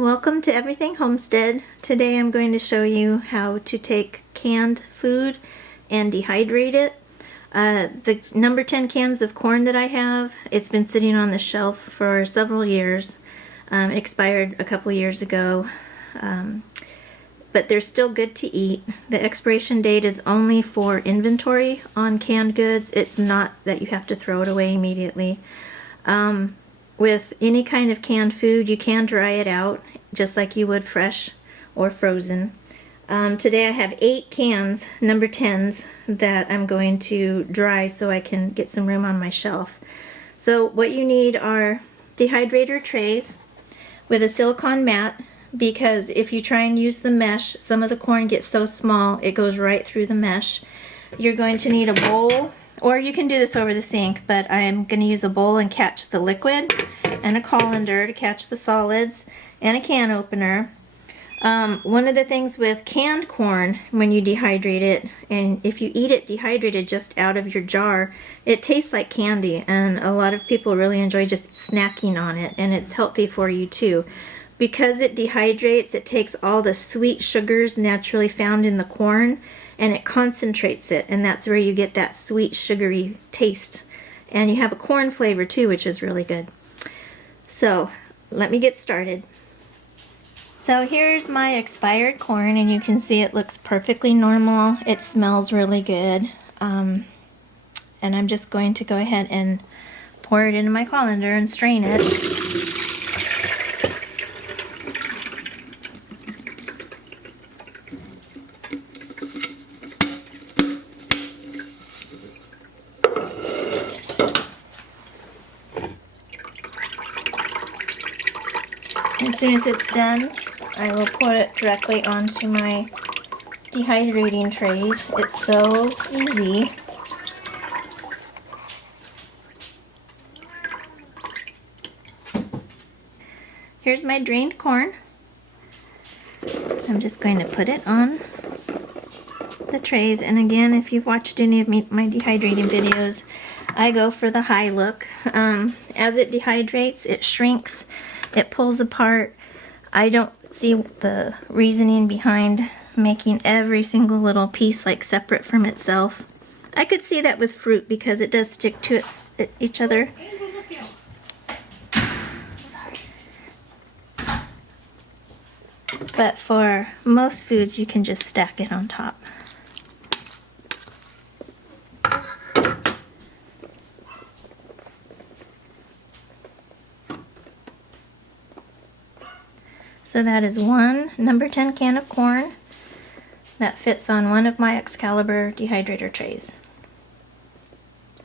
Welcome to Everything Homestead. Today I'm going to show you how to take canned food and dehydrate it. The number 10 cans of corn that I have, it's been sitting on the shelf for several years. It expired a couple years ago, but they're still good to eat. The expiration date is only for inventory on canned goods. It's not that you have to throw it away immediately. With any kind of canned food, you can dry it out just like you would fresh or frozen. Today I have 8 cans, number 10s, that I'm going to dry so I can get some room on my shelf. So what you need are dehydrator trays with a silicone mat, because if you try and use the mesh, some of the corn gets so small it goes right through the mesh. You're going to need a bowl, or you can do this over the sink, but I'm going to use a bowl and catch the liquid, and a colander to catch the solids, and a can opener. One of the things with canned corn, when you dehydrate it, and if you eat it dehydrated just out of your jar, it tastes like candy, and a lot of people really enjoy just snacking on it, and it's healthy for you too. Because it dehydrates, it takes all the sweet sugars naturally found in the corn, and it concentrates it, and that's where you get that sweet sugary taste. And you have a corn flavor too, which is really good. So let me get started. So here's my expired corn, and you can see it looks perfectly normal. It smells really good. And I'm just going to go ahead and pour it into my colander and strain it. As soon as it's done, I will pour it directly onto my dehydrating trays. It's so easy. Here's my drained corn. I'm just going to put it on the trays. And again, if you've watched any of my dehydrating videos, I go for the high look. As it dehydrates, it shrinks. It pulls apart. I don't see the reasoning behind making every single little piece like separate from itself. I could see that with fruit because it does stick to each other. But for most foods, you can just stack it on top. So that is one number 10 can of corn that fits on one of my Excalibur dehydrator trays.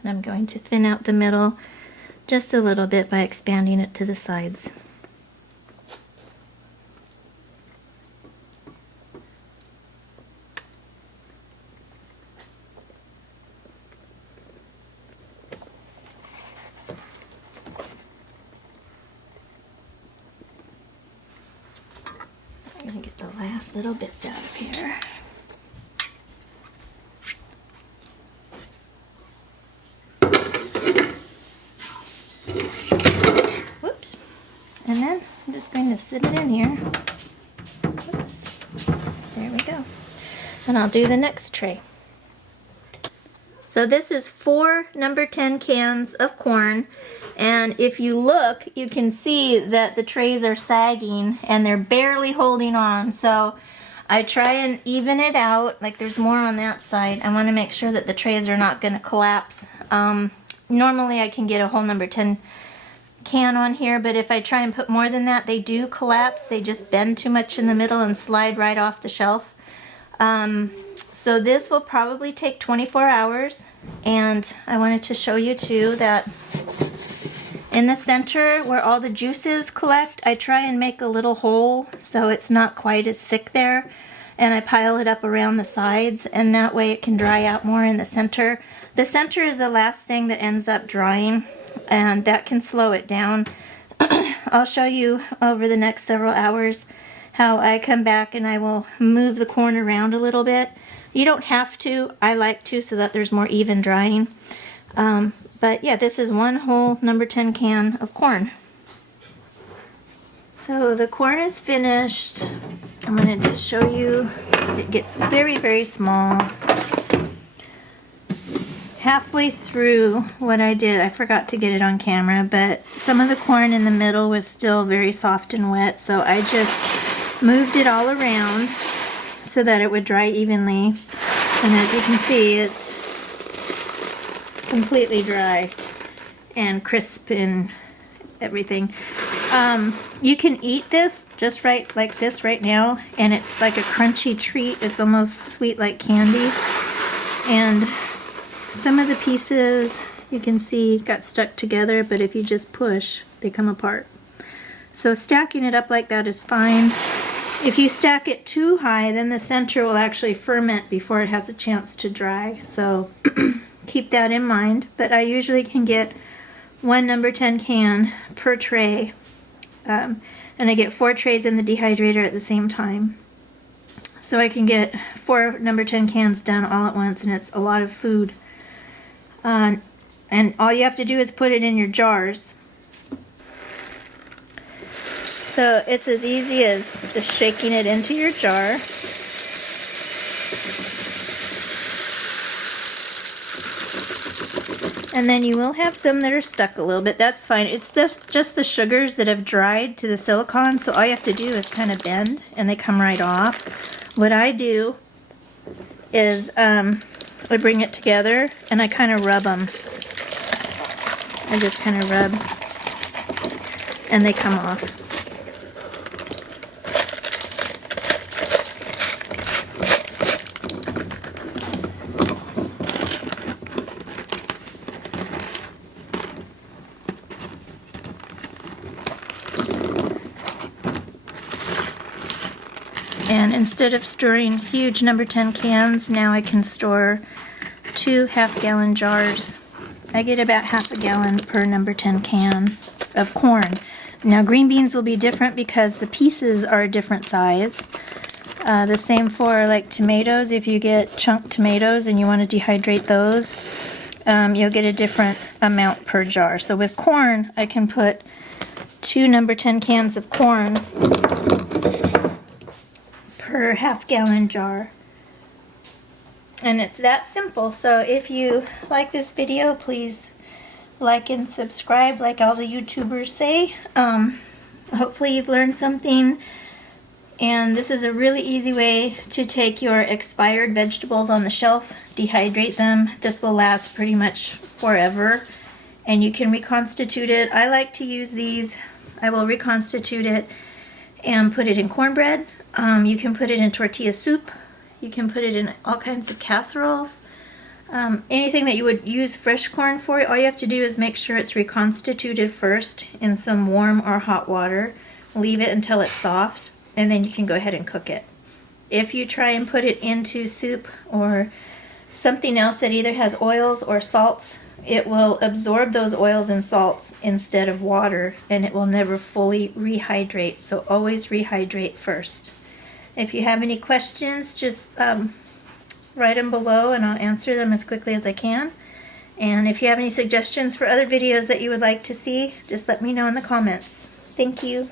And I'm going to thin out the middle just a little bit by expanding it to the sides. I'm going to get the last little bits out of here. Whoops. And then I'm just going to sit it in here. Oops. There we go. And I'll do the next tray. So this is 4 number 10 cans of corn, and if you look, you can see that the trays are sagging and they're barely holding on. So I try and even it out, like there's more on that side. I want to make sure that the trays are not going to collapse. Normally I can get a whole number 10 can on here, but if I try and put more than that, they do collapse. They just bend too much in the middle and slide right off the shelf. So this will probably take 24 hours, and I wanted to show you too that in the center where all the juices collect, I try and make a little hole so it's not quite as thick there, and I pile it up around the sides, and that way it can dry out more in the center. The center is the last thing that ends up drying, and that can slow it down. I'll show you over the next several hours how I come back and I will move the corn around a little bit. You don't have to. I like to, so that there's more even drying. But yeah, this is one whole number 10 can of corn. So the corn is finished. I'm going to show you. It gets very, very small. Halfway through what I did, I forgot to get it on camera, but some of the corn in the middle was still very soft and wet, so I just moved it all around so that it would dry evenly. And as you can see, it's completely dry and crisp and everything. You can eat this just right like this right now, and it's like a crunchy treat. It's almost sweet like candy. And some of the pieces you can see got stuck together, but if you just push, they come apart. So stacking it up like that is fine. If you stack it too high, then the center will actually ferment before it has a chance to dry. So keep that in mind. But I usually can get one number 10 can per tray. And I get 4 trays in the dehydrator at the same time. So I can get 4 number 10 cans done all at once, and it's a lot of food. And all you have to do is put it in your jars. So it's as easy as just shaking it into your jar. And then you will have some that are stuck a little bit. That's fine. It's just the sugars that have dried to the silicone, so all you have to do is kind of bend and they come right off. What I do is I bring it together and I kind of rub them. I just kind of rub and they come off. And instead of storing huge number 10 cans, now I can store 2 half-gallon jars. I get about half a gallon per number 10 can of corn. Now green beans will be different because the pieces are a different size. The same for like tomatoes. If you get chunked tomatoes and you want to dehydrate those, you'll get a different amount per jar. So with corn, I can put 2 number 10 cans of corn per half-gallon jar. And it's that simple. So if you like this video, please like and subscribe like all the YouTubers say. Hopefully you've learned something. And this is a really easy way to take your expired vegetables on the shelf, dehydrate them. This will last pretty much forever. And you can reconstitute it. I like to use these. I will reconstitute it and put it in cornbread. You can put it in tortilla soup. You can put it in all kinds of casseroles. Anything that you would use fresh corn for, all you have to do is make sure it's reconstituted first in some warm or hot water. Leave it until it's soft, and then you can go ahead and cook it. If you try and put it into soup or something else that either has oils or salts, it will absorb those oils and salts instead of water, and it will never fully rehydrate. So always rehydrate first. If you have any questions, just write them below and I'll answer them as quickly as I can. And if you have any suggestions for other videos that you would like to see, just let me know in the comments. Thank you.